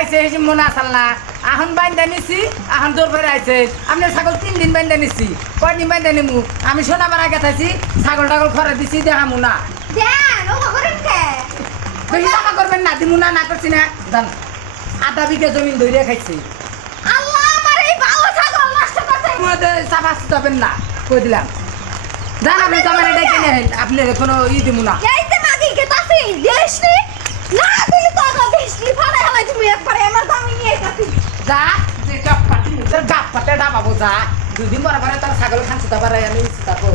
খাইছে এই মনে আসাল না এখন বাইন্দা নিছি এখন দৌড় ফেরে আইছে আপনার ছাগল 3 দিন বাইন্দা নিছি কয়দিন বাইন্দা নিমু আমি সোনা মারা গেছি ছাগল টাগল খরা দিছি দেখামু না বেশি টাকা করবেন না দিমু না করছি না জান আধা বিঘা জমি ধরে খাইছি চাপা যাবেন না কই দিলাম জান আপনি জমা ডেকে নেন আপনি কোনো দিমু না যা যে গাপ পাতে ডাবাবো যা 2 দিন পরে পরে তার ছাগল খান সুতা পারে আমি তারপর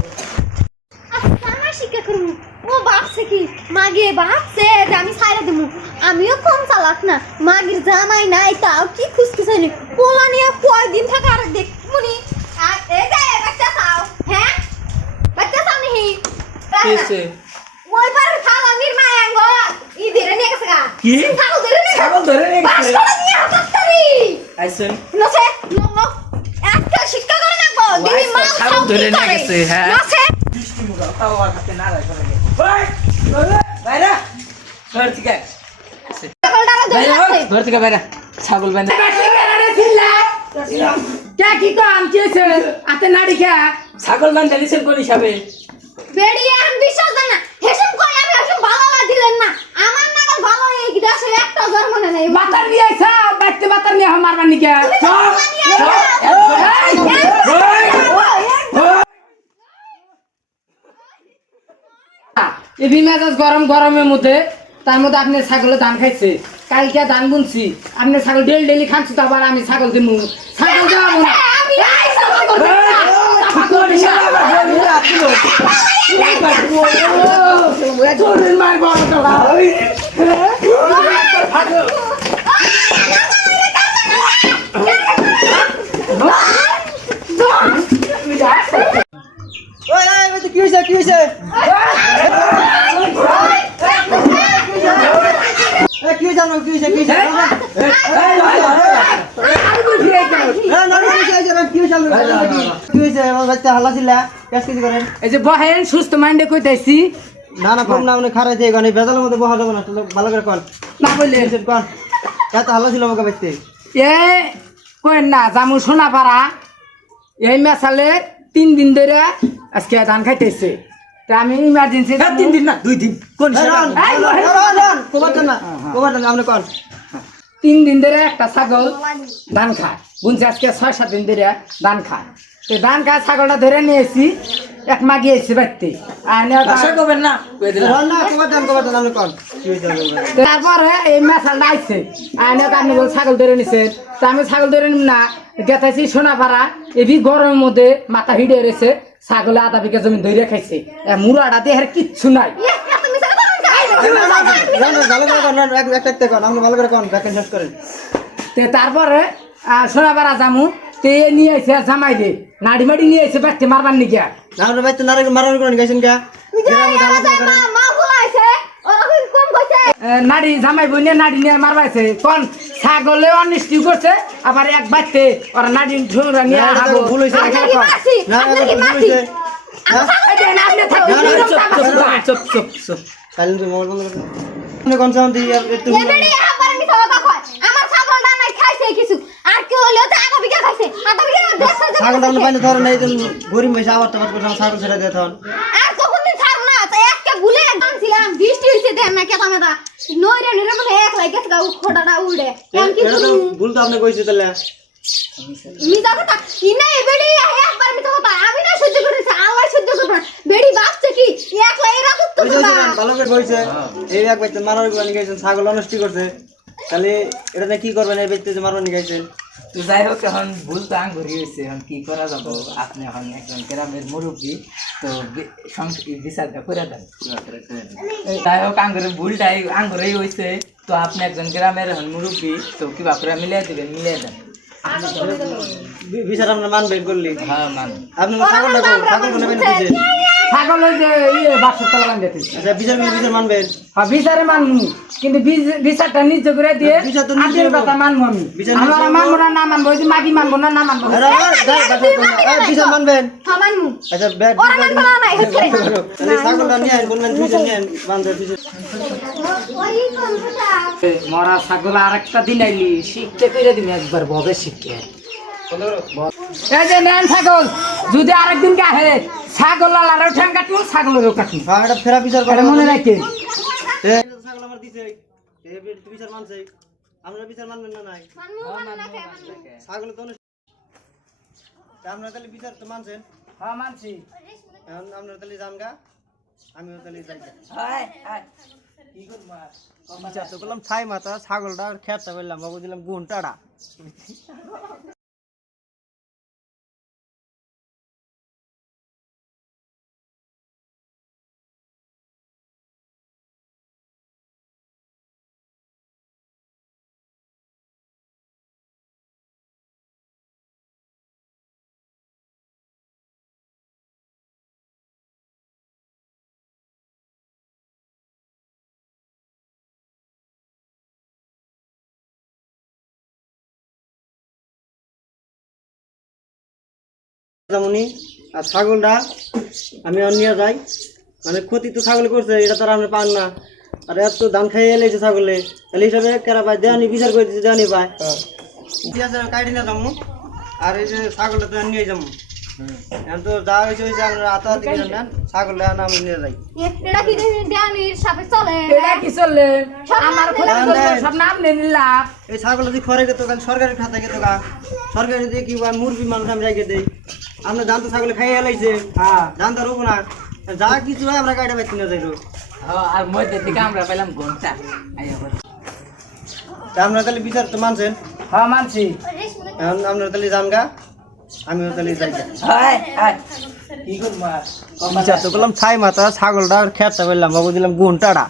শিক্ষা করবো ও বাপছে কি মাগে বাপছে যে আমি ছাইরা দিব আমিও কম চালাক না মাগির জামাই নাই তাও কি খুশকিছানি পোলা নিয়ে কয়দিন থাকা আর দেখ মুনি এই যে বাচ্চা খাও হ্যাঁ বাচ্চা খাও নি কেসে ওই পার খাও আমির মায়াঙ্গ ই ধরে নিয়ে গেছে গা কি ছাগল ধরে নিয়ে গেছে বাসটা নিয়ে হাততারি আইছেন নছে নো একটা শিক্ষা করে রাখবো দিদি মা ছাগল ধরে নিয়ে গেছে হ্যাঁ নছে বৃষ্টি মুগা তাও আর হাতে না রাখা লাগে ওই ধরে বাইরে ধর ঠিক আছে ধর ঠিক বাইরে ছাগল বাইরে কে কি কাম কেছে আতে নাড়ি খা ছাগল মান জানিছেন কোন হিসাবে বেড়িয়ে আমি বিশ্বাস দেন না হেসম কই আমি হেসম ভালো দিলেন না আমার নাগাল ভালো এই দেশে একটা জন্ম নেই বাতার নিয়ে আইছা বাইতে বাতার নিয়ে মারবার নি কে এই বিমেজাজ গরম গরমের মধ্যে তার মধ্যে আপনি ছাগলে ধান খাইছে কালকে ধান বুনছি আপনি ছাগল ডেলি খাচ্ছি তো আবার আমি ছাগল দিমু ছাগল দেবো না কি হয়েছে কি হয়েছে কি হয়েছে কি হয়েছে কি হয়েছে আমার বাচ্চা হাল্লা ছিলা কেস করেন এই যে বহেন সুস্থ মাইন্ডে কইতাইছি না না কম না মানে খারাপ যে গনে বেজালের মধ্যে বহা যাবে না ভালো করে কন না বললে কন এত হাল্লা ছিল আমাকে বাচ্চা এ কইন না জামু সোনা পাড়া এই মেসালে 3 দিন ধরে আজকে ধান খাইতেছে তা আমি ইমার্জেন্সি 3 দিন না 2 দিন কোন কবার না আপনি কন 3 দিন ধরে একটা ছাগল ধান খায় বুঝছি আজকে 6-7 দিন ধরে ধান খায় তো ধান খায় ছাগলটা ধরে নিয়েছি এক মাগি এসে বাড়তে করবেন না আপনি কন কি হয়েছে তারপরে এই মেসালটা আইছে আইনে আপনি বল ছাগল ধরে নিছে তা আমি ছাগল ধরে নিম না গেতাইছি সোনাপাড়া এবি গরমের মধ্যে মাথা হিডে রয়েছে ছাগলে আধা বিঘা জমি ধরে খাইছে মুড়াটা দেহের কিচ্ছু নাই তারপরে সোনাপাড়া জামু তে নিয়ে আইছে জামাই দে নাড়ি মাড়ি নিয়ে আইছে বাড়তে মারবার নিকে নাড়ি জামাই বই নিয়ে নাড়ি নিয়ে মারবাইছে কোন ছাগলে অনিষ্টি করছে আবার এক বাড়তে ওরা নাড়ি ঝুড়া নিয়ে ভুল হয়েছে চুপ চুপ চুপ গরিব হয়েছে আবার ছাগল ছেড়ে দিয়ে তখন বৃষ্টি হয়েছে দেন না কেতা মেতা নইরে নইরে মানে এক লাগে খোটাটা উড়ে ভুল তো আপনি কইছে তাহলে মিতা কথা ইনা এবেড়ি একবার মিতা কথা আমি না সহ্য করেছি আল্লাহ সহ্য করবে না বেড়ি বাপছে কি এক লাই রাখত তো ভালো করে কইছে এই এক বাইতে মারার গুলো নিয়েছেন ছাগল অনষ্টি করছে তাহলে এটা কি করবেন এই বাইতে যে মারবার নিয়েছেন তো যাই হোক এখন ভুল তো আঙ্গুরি হয়েছে এখন কি করা যাবো আপনি এখন একজন গ্রামের মুরব্বী তো বিচারটা করে দেন যাই হোক আঙ্গুরের ভুলটাই আঙ্গুরেই হয়েছে তো আপনি একজন গ্রামের এখন মুরব্বী তো কিবা করে মিলিয়ে দেবেন মিলিয়ে দেন বিচার আপনার মানবেন করলি হ্যাঁ মান আপনি ছাগলটা ছাগল মনে ছাগল ওই যে বাক্সর তলা বান্ধাইতেছি। আচ্ছা বিচার মানবেন হ্যাঁ বিচারে মানমু, কিন্তু বিচারটা নিজ করে দিয়ে বিচার তো নিজে আজের হবো। কথা মানবো আমি। বিচার নিজে আমরা হবো। মানবো না মানবো, ওই যে মাগি মানবো না মানবো। আরে বিচার মানবেন থামানমু আচ্ছা ব্যাট ওরা মানবো না না হেড করে তাহলে ছাগলটা নিয়ে আইন কোনদিন বিচার নিয়ে আইন বান্ধব বিচার ওই কমটা মরা ছাগল আর একটা দিন আইলি শিখতে করে দিবি একবার ববে শিখতে। এই যে নেন ছাগল, যদি আরেকদিন আহে ছাগল আলারও ঠ্যাং কাটবো, ছাগলেরও কাটবো। হ্যাঁ এটা ফেরা বিচার এটা মনে রাখেন। ছাগল আমার দিছে বিচার মানছে আপনারা বিচার মানবেন না নাই মানমু মানে না কে মানমু ছাগল তো আপনারা তাহলে বিচার তো মানছেন হ্যাঁ মানছি। এখন আপনারা তাহলে যান গা আমিও তাহলে যাই কি করবো আর? বিচার তো করলাম ছাই মাথা ছাগলটা খেতে বললাম বাবু দিলাম ঘন্টাটা যেমনই আর ছাগলটা আমি নিয়ে যাই, মানে ক্ষতি তো ছাগল করছে এটা তো আর আপনি পান না, আর এত ধান খাইয়ে এলেছে ছাগলে, তাহলে হিসাবে কেরা পায় দেওয়ানি বিচার করে দিচ্ছে দেওয়ানি পায় ঠিক আছে কাটি না যাবো। আর এই যে ছাগলটা তো নিয়ে যাবো, এখন তো যা হয়েছে হয়েছে আপনারা হাতাহাতি করে নেন, ছাগলটা আমি নিয়ে যাই। এটা কি দেওয়ানির সাথে চলে এটা কি চললে? আমার ক্ষতি করলে সব নাম নিয়ে নিলাম। এই ছাগলটা যদি খরে গেতো কাল সরকারি খাতা গেতো গা, সরকারি দিয়ে কি মুরগি মানুষ আমি রেখে দিই, আমরা ধান তো ছাগলে খাইয়ে এলাইছে হ্যাঁ ধান তো রোবো না, যা কিছু হয় আমরা গাড়িটা পাইছি না যাইলো। আর মধ্যে থেকে আমরা পেলাম ঘন্টা তা আপনারা তাহলে বিচার তো মানছেন, হ্যাঁ মানছি। এখন আপনারা তাহলে যান গা আমিও তাহলে যাই গা। কি করবো আর? বিচার তো করলাম ছাই মাথা ছাগলটা খেতে বললাম বাবু দিলাম ঘন্টাটা